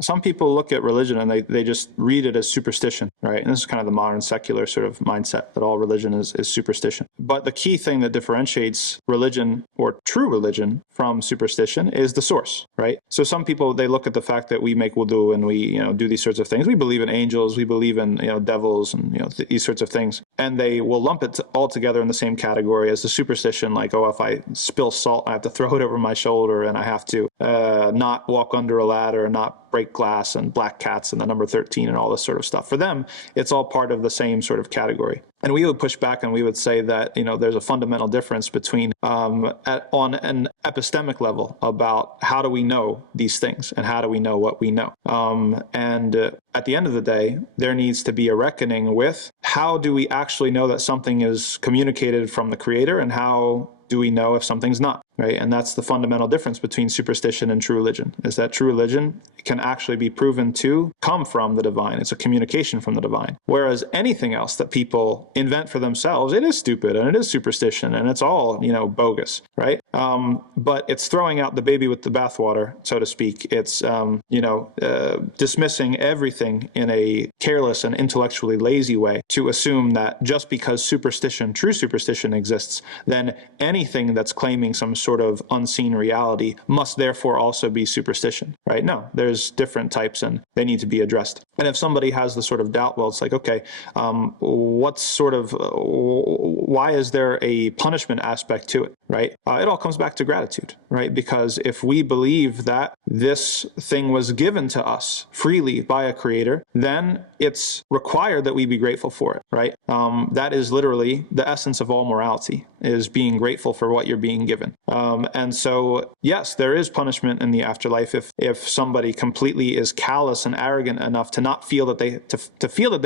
some people look at religion and they just read it as superstition, right? And this is kind of the modern secular sort of mindset that all religion is superstition. But the key thing that differentiates religion or true religion from superstition is the source, right? So some people, they look at the fact that we make wudu and we, do these sorts of things. We believe in angels, we believe in, devils and, these sorts of things. And they will lump it all together in the same category as the superstition, like, oh, if I spill salt, I have to throw it over my shoulder and I have to not walk under a ladder, not break glass and black cats and the number 13 and all this sort of stuff. For them, it's all part of the same sort of category. And we would push back and we would say that, there's a fundamental difference between on an epistemic level about how do we know these things and how do we know what we know. At the end of the day, there needs to be a reckoning with how do we actually know that something is communicated from the Creator and how do we know if something's not, right? And that's the fundamental difference between superstition and true religion, is that true religion can actually be proven to come from the divine. It's a communication from the divine. Whereas anything else that people invent for themselves, it is stupid and it is superstition and it's all, bogus, right? But it's throwing out the baby with the bathwater, so to speak. It's, dismissing everything in a careless and intellectually lazy way to assume that just because true superstition exists, then anything that's claiming some sort of unseen reality must therefore also be superstition, right? No, there's different types and they need to be addressed. And if somebody has the sort of doubt, well, it's like, okay, why is there a punishment aspect to it, right? It all comes back to gratitude, right? Because if we believe that this thing was given to us freely by a creator, then it's required that we be grateful for it, right? That is literally the essence of all morality, is being grateful for what you're being given. And so, yes, there is punishment in the afterlife if somebody completely is callous and arrogant enough to not feel that they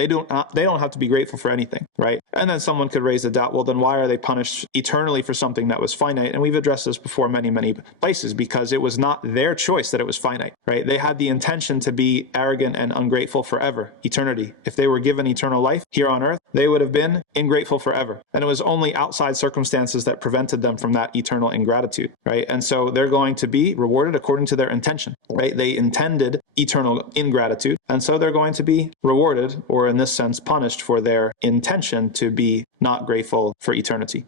don't have to be grateful for anything, right? And then someone could raise the doubt, well, then why are they punished eternally for something that was finite? And we've addressed this before many, many places, because it was not their choice that it was finite, right? They had the intention to be arrogant and ungrateful forever, eternity. If they were given eternal life here on earth, they would have been ingrateful forever. And it was only outside circumstances that prevented them from that eternal ingratitude, right? And so they're going to be rewarded according to their intention, right? They intended eternal ingratitude, and so they're going to be rewarded, or in this sense, punished for their intention to be not grateful for eternity.